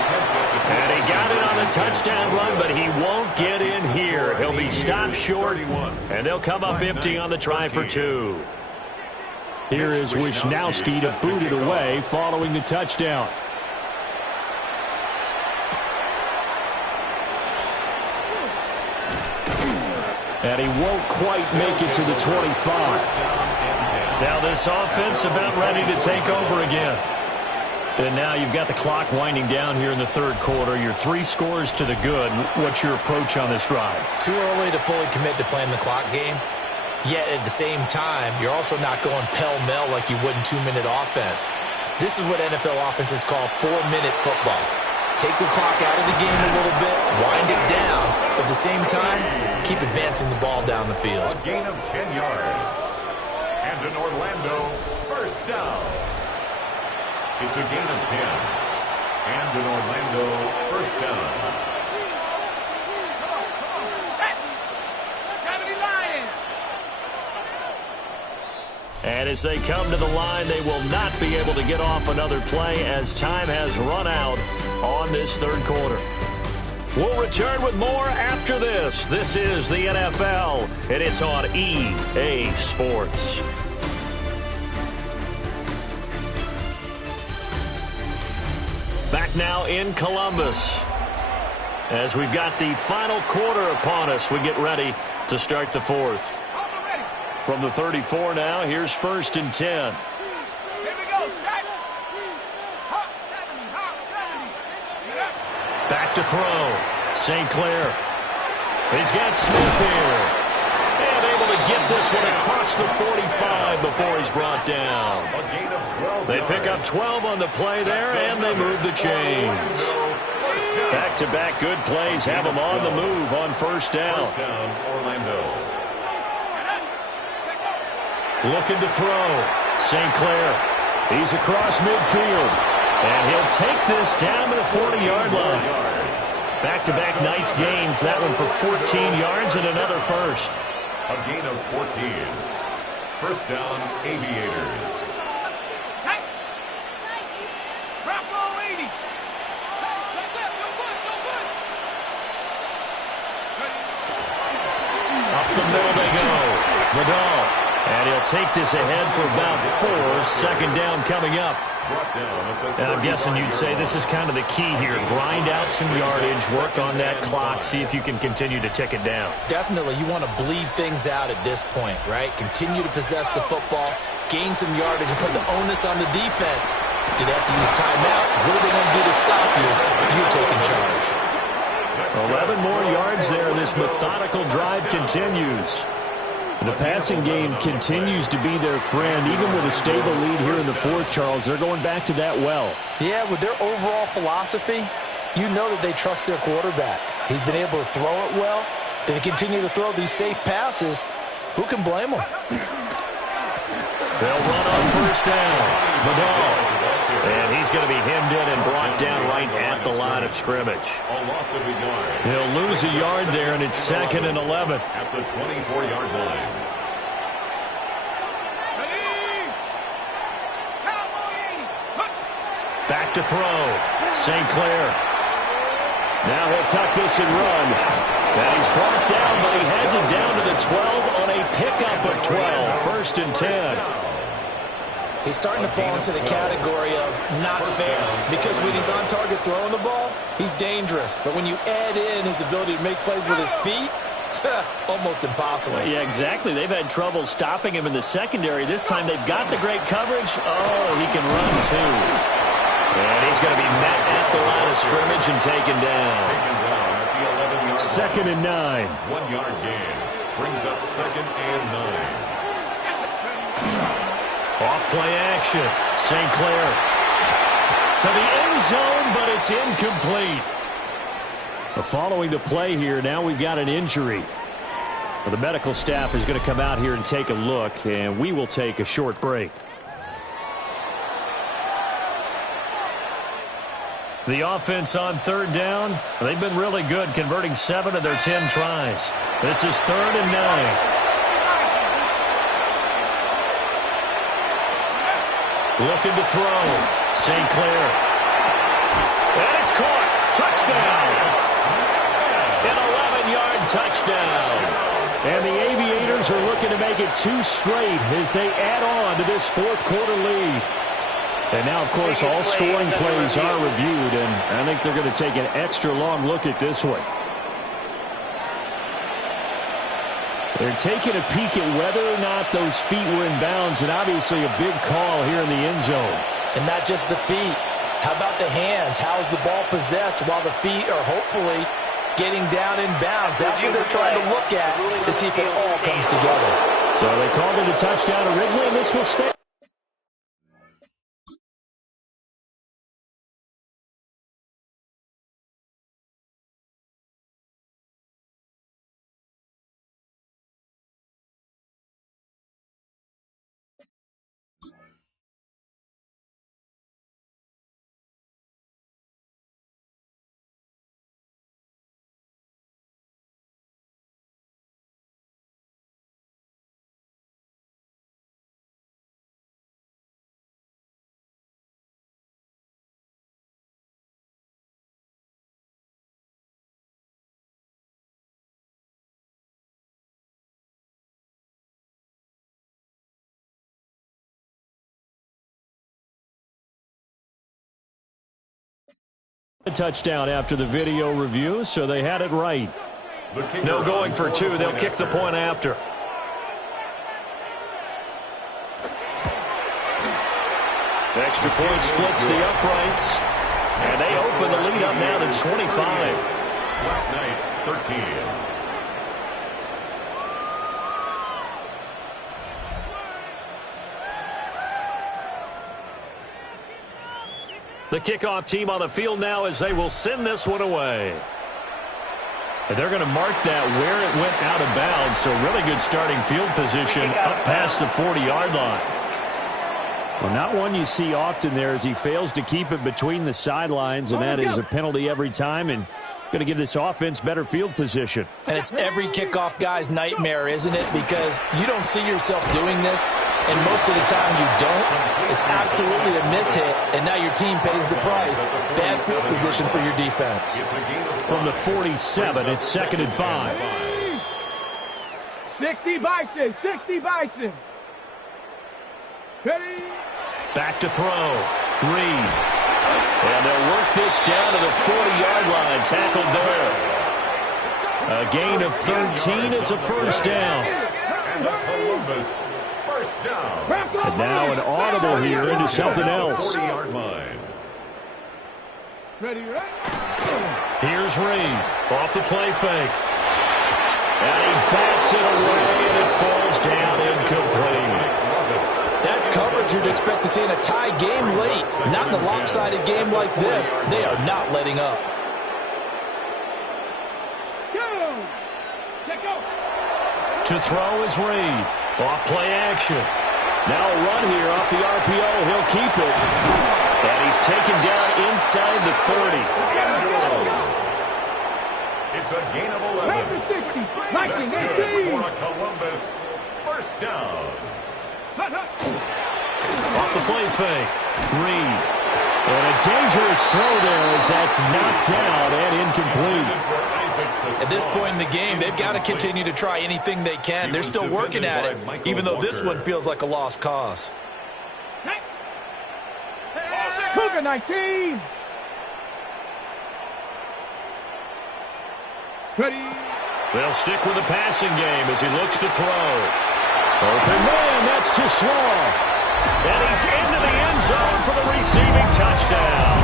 And he got it on the touchdown run, but he won't get in here. He'll be stopped short, and they'll come up empty on the try for 2. Here is Wisnowski to boot it away following the touchdown. And he won't quite make it to the 25. Now this offense about ready to take over again. And now you've got the clock winding down here in the third quarter. You're 3 scores to the good. What's your approach on this drive? Too early to fully commit to playing the clock game. Yet at the same time, you're also not going pell-mell like you would in 2-minute offense. This is what NFL offenses call 4-minute football. Take the clock out of the game a little bit, wind it down, but at the same time, keep advancing the ball down the field. A gain of 10 yards. And an Orlando first down. It's a gain of 10. And an Orlando first down. Come on. Set. 70 Lions. And as they come to the line, they will not be able to get off another play as time has run out on this third quarter. We'll return with more after this. This is the NFL, and it's on EA Sports. Back now in Columbus. As we've got the final quarter upon us, we get ready to start the fourth. From the 34 now, here's 1st and 10. Here we go, set. Hawk 70. Back to throw. St. Clair. He's got Smith here. And able to get this one across the 45 before he's brought down. A gain of 12 They pick up 12 on the play there, and they move the chains. Back-to-back good plays have them on the move on first down. First down, Orlando. Looking to throw. St. Clair. He's across midfield. And he'll take this down to the 40-yard line. Back-to-back nice gains. That one for 14 yards and another first. A gain of 14. First down, Aviators. Tight. Drop roll 80. Up the middle they go. Vidal. And he'll take this ahead for about 4. Second down coming up. And I'm guessing you'd say this is kind of the key here. Grind out some yardage, work on that clock, see if you can continue to tick it down. Definitely, you want to bleed things out at this point, right? Continue to possess the football, gain some yardage, and put the onus on the defense. Do they have to use timeouts? What are they going to do to stop you? You're taking charge. 11 more yards there. This methodical drive continues. The passing game continues to be their friend. Even with a stable lead here in the fourth, Charles, they're going back to that well. Yeah, with their overall philosophy, you know that they trust their quarterback. He's been able to throw it well. They continue to throw these safe passes. Who can blame them? They'll run on first down. Vidal. And he's going to be hemmed in and brought down right at the line of scrimmage. A loss of a yard. He'll lose a yard there, and it's 2nd and 11. At the 24-yard line. Back to throw. St. Clair. Now he'll tuck this and run. And he's brought down, but he has it down to the 12 on a pickup of 12. 1st and 10. He's starting to fall into the category of not fair, because when he's on target throwing the ball, he's dangerous. But when you add in his ability to make plays with his feet, almost impossible. Yeah, exactly. They've had trouble stopping him in the secondary. This time they've got the great coverage. Oh, he can run too. And he's going to be met at the line of scrimmage and taken down. Taken down at the 11-yard line. 2nd and 9. 1-yard gain. Brings up 2nd and 9. Off play action. St. Clair to the end zone, but it's incomplete. Following the play here, now we've got an injury. Well, the medical staff is going to come out here and take a look, and we will take a short break. The offense on 3rd down, they've been really good, converting 7 of their 10 tries. This is 3rd and 9. Looking to throw. St. Clair. And it's caught. Touchdown. An 11-yard touchdown. And the Aviators are looking to make it 2 straight as they add on to this fourth quarter lead. And now, of course, all scoring plays are reviewed, and I think they're going to take an extra long look at this one. They're taking a peek at whether or not those feet were in bounds, and obviously a big call here in the end zone. And not just the feet. How about the hands? How's the ball possessed while the feet are hopefully getting down in bounds? That's what they're trying to look at to see if it all comes together. So they called it a touchdown originally, and this will stay. A touchdown after the video review, so they had it right. No going for two. They'll kick the point after. The extra point splits the uprights, and they open the lead up now to 25. Black Knights 13. The kickoff team on the field now as they will send this one away. And they're going to mark that where it went out of bounds, so really good starting field position up past the 40-yard line. Well, not one you see often there as he fails to keep it between the sidelines, and that is a penalty every time, and going to give this offense better field position. And it's every kickoff guy's nightmare, isn't it? Because you don't see yourself doing this, and most of the time you don't. It's absolutely a mishit, and now your team pays the price. Bad field position for your defense. From the 47, it's 2nd and 5. 60 Bison, 60 Bison. Ready? Back to throw. Reed. And they'll work this down to the 40-yard line. Tackled there. A gain of 13. It's a first down. And the Columbus first down. And now an audible here into something else. 40-yard line. Ready, right? Here's Reed. Off the play fake. And he backs it away, and it falls down incomplete. That's coverage you'd expect to see in a tie game late. Not in a lopsided game like this. They are not letting up. To throw is Reed. Off play action. Now a run here off the RPO. He'll keep it. And he's taken down inside the 30. It's a gain of 11. 60, That's good for a Columbus first down. Off the play fake. Reed. And a dangerous throw there as that's knocked down and incomplete. At this point in the game, they've got to continue to try anything they can. They're still working at it, even though this one feels like a lost cause. Cougar 19. Ready? They'll stick with the passing game as he looks to throw. Open man, that's too slow. And he's into the end zone for the receiving touchdown.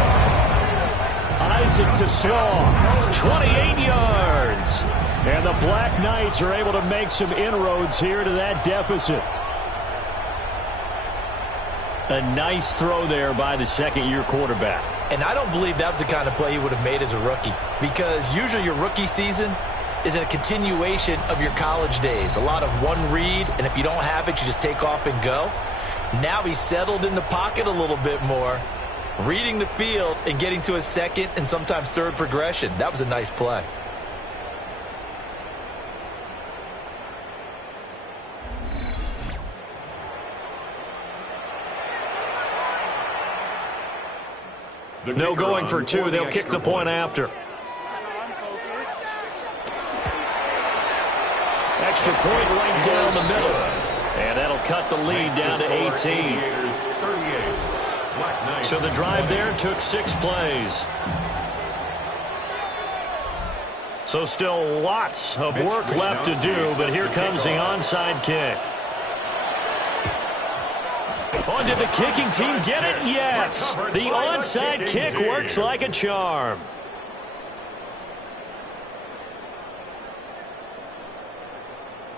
Isaac to Slaw, 28 yards. And the Black Knights are able to make some inroads here to that deficit. A nice throw there by the second-year quarterback. And I don't believe that was the kind of play he would have made as a rookie, because usually your rookie season is a continuation of your college days. A lot of one read, and if you don't have it, you just take off and go. Now he's settled in the pocket a little bit more, reading the field and getting to a second and sometimes third progression. That was a nice play. No going for two. They'll kick the point after. Extra point right down the middle. And that'll cut the lead down to 18. So the drive there took 6 plays. So still lots of work left to do, but here comes the onside kick. On one. Did the kicking team get it? Yes. The onside kick works like a charm.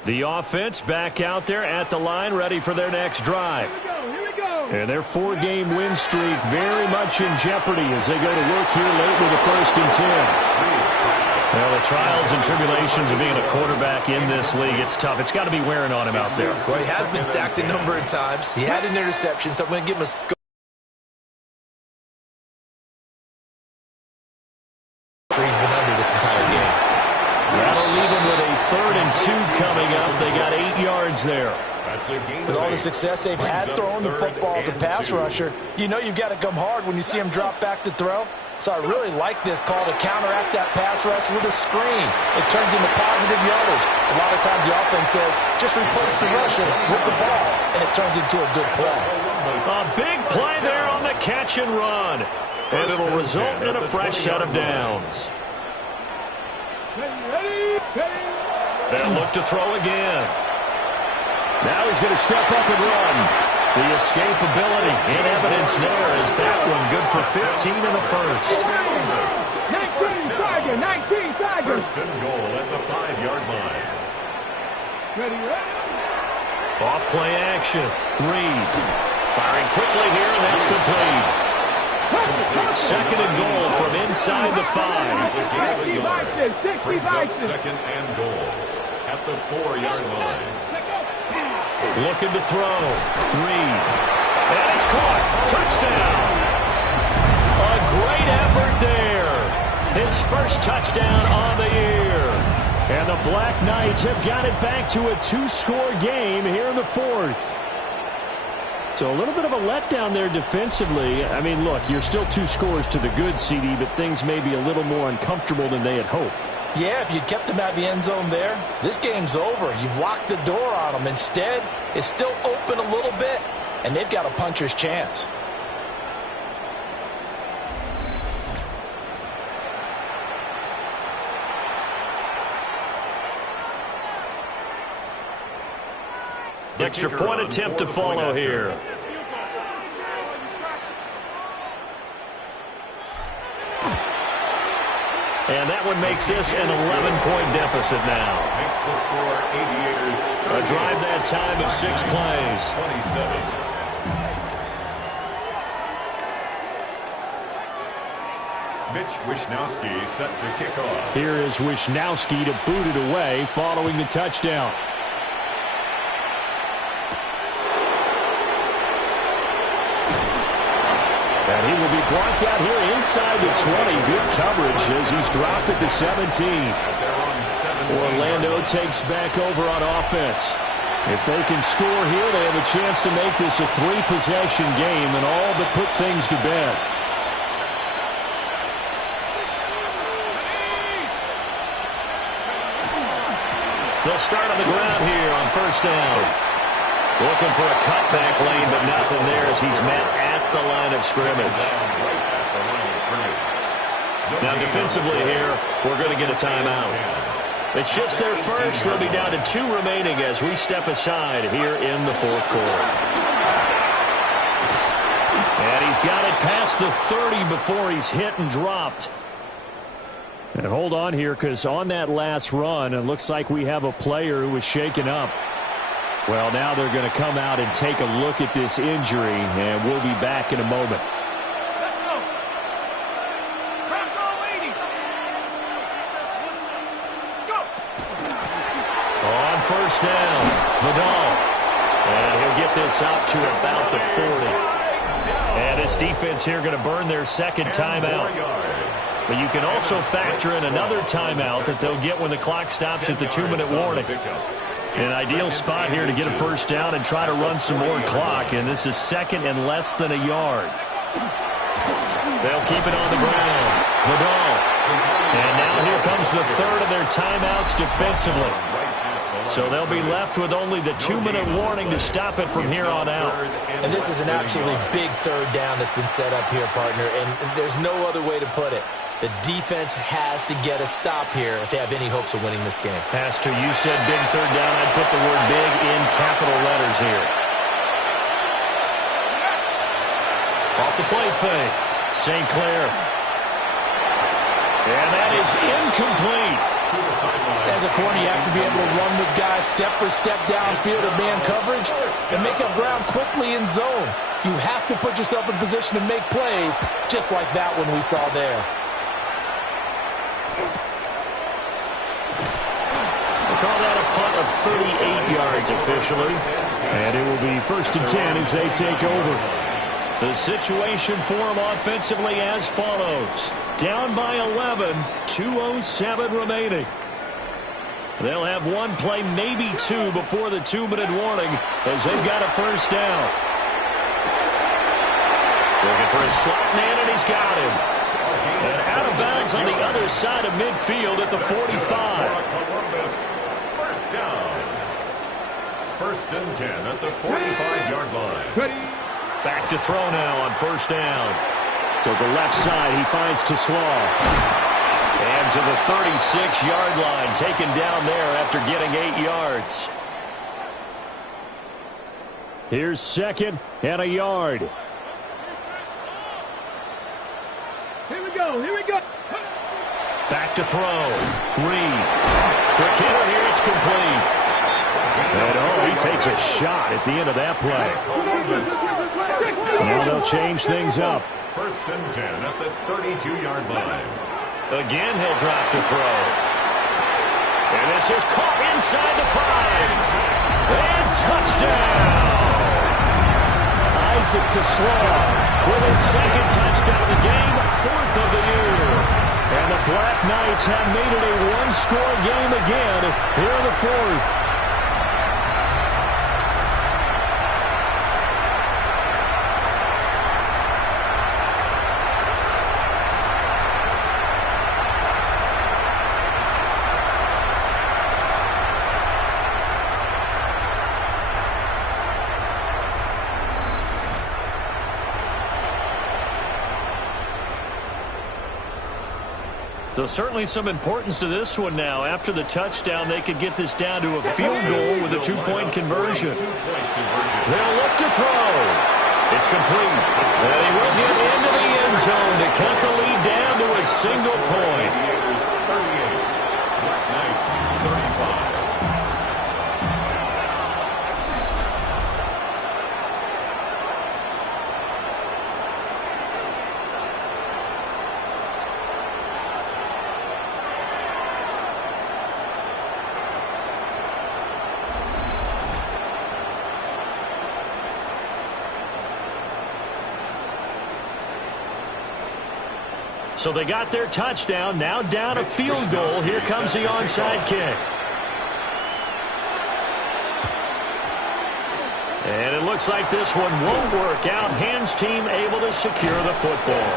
The offense back out there at the line, ready for their next drive. And their 4-game win streak very much in jeopardy as they go to work here late with a 1st and 10. Well, the trials and tribulations of being a quarterback in this league, it's tough. It's got to be wearing on him out there. Well, he has been sacked a number of times. He had an interception, so I'm going to give him a score. He's been under this entire game. That'll leave him with a 3rd and 2 coming up. They got 8 yards there. With all the success they've had throwing the football as a pass rusher, you know you've got to come hard when you see him drop back to throw. So I really like this call to counteract that pass rush with a screen. It turns into positive yardage. A lot of times the offense says, just replace the rusher with the ball, and it turns into a good play. A big play there on the catch and run. And it'll result in a fresh set of downs. They'll look to throw again. Now he's going to step up and run. The escapability in evidence there is that one good for 15 in the first. 19 Tiger, 19 Tiger. 1st and goal at the 5-yard line. Ready. Off play action. Reed firing quickly here, and that's complete. 2nd and goal from inside the 5. 60 Brings up 2nd and goal at the 4-yard line. Looking to throw. Reed. And it's caught. Touchdown. A great effort there. His first touchdown on the year. And the Black Knights have got it back to a 2-score game here in the 4th. So a little bit of a letdown there defensively. I mean, look, you're still 2 scores to the good, CD, but things may be a little more uncomfortable than they had hoped. Yeah, if you kept him at the end zone there, this game's over. You've locked the door on him. Instead, it's still open a little bit, and they've got a puncher's chance. Extra point attempt to follow here. And that one makes this an 11-point deficit now. Makes the score Aviators. A drive that time of 6 plays. 27. Mitch Wishnowsky set to kick off. Here is Wishnowsky to boot it away following the touchdown. And he will be brought down here inside the 20. Good coverage as he's dropped at the 17. Orlando takes back over on offense. If they can score here, they have a chance to make this a 3-possession game and all but put things to bed. They'll start on the ground here on 1st down. Looking for a cutback lane, but nothing there as he's met at the line of scrimmage. Now defensively here, we're going to get a timeout. It's just their first. They'll be down to 2 remaining as we step aside here in the 4th quarter. And he's got it past the 30 before he's hit and dropped. And hold on here, because on that last run, it looks like we have a player who was shaken up. Well, now they're going to come out and take a look at this injury, and we'll be back in a moment. Let's go. Bronco 80. Go. On 1st down, Vidal. And he'll get this out to about the 40. And this defense here going to burn their 2nd timeout. But you can also factor in another timeout that they'll get when the clock stops at the 2-minute warning. An ideal spot here to get a 1st down and try to run some more clock. And this is 2nd and less than a yard. They'll keep it on the ground. Vidal. And now here comes the 3rd of their timeouts defensively. So they'll be left with only the 2-minute warning to stop it from here on out. And this is an absolutely big 3rd down that's been set up here, partner. And there's no other way to put it. The defense has to get a stop here if they have any hopes of winning this game. Has to. You said big 3rd down. I'd put the word big in capital letters here. Off the play fake. St. Clair. And that is incomplete. As a corner, you have to be able to run with guys step for step downfield in man coverage and make up ground quickly in zone. You have to put yourself in position to make plays, just like that one we saw there. We'll call that a punt of 38 yards officially. And it will be 1st and 10 as they take over. The situation for them offensively as follows. Down by 11, 2:07 remaining. They'll have one play, maybe two, before the 2-minute warning as they've got a first down. Looking for a slot man, and he's got him. And out of bounds on the other side of midfield at the 45. First down. 1st and 10 at the 45-yard line. Back to throw now on first down. To the left side, he finds Slaw. And to the 36-yard line, taken down there after getting 8 yards. Here's 2nd and a yard. Here we go. Back to throw. Reed. Quick hitter here. It's complete. And he takes a shot at the end of that play. Now they'll change things up. 1st and 10 at the 32-yard line. Again, he'll drop to throw. And this is caught inside the 5. And touchdown! Isaac Slaw with his 2nd touchdown of the game, 4th of the year. And the Black Knights have made it a one-score game again here in the 4th. So certainly some importance to this one now. After the touchdown, they could get this down to a field goal with a 2-point conversion. They'll look to throw. It's complete. And he will get into the end zone to cut the lead down to a single point. 38. Black Knights 35. So they got their touchdown, now down a field goal. Here comes the onside kick. And it looks like this one won't work out. Hands team able to secure the football.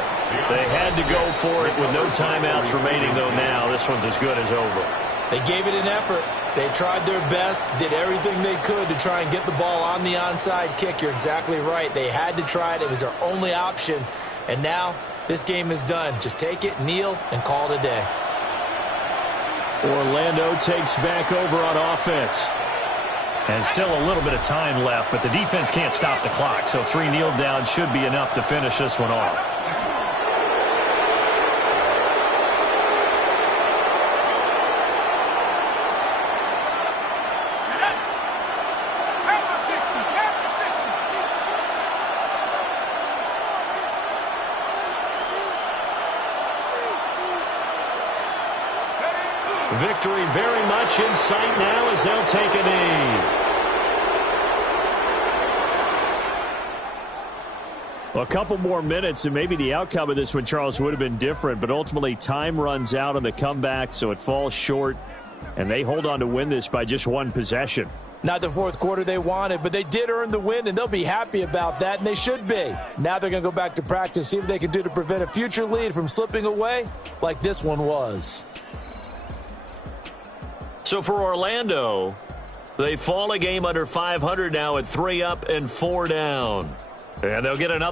They had to go for it with no timeouts remaining, though now this one's as good as over. They gave it an effort. They tried their best, did everything they could to try and get the ball on the onside kick. You're exactly right. They had to try it. It was their only option. And now this game is done. Just take it, kneel, and call it a day. Orlando takes back over on offense. And still a little bit of time left, but the defense can't stop the clock. So 3 kneel downs should be enough to finish this one off. Victory very much in sight now as they'll take a knee. A couple more minutes and maybe the outcome of this one, Charles, would have been different, but ultimately time runs out on the comeback, so it falls short, and they hold on to win this by just 1 possession. Not the 4th quarter they wanted, but they did earn the win, and they'll be happy about that, and they should be. Now they're going to go back to practice, see what they can do to prevent a future lead from slipping away like this one was. So for Orlando, they fall a game under 500 now at 3 up and 4 down. And they'll get another.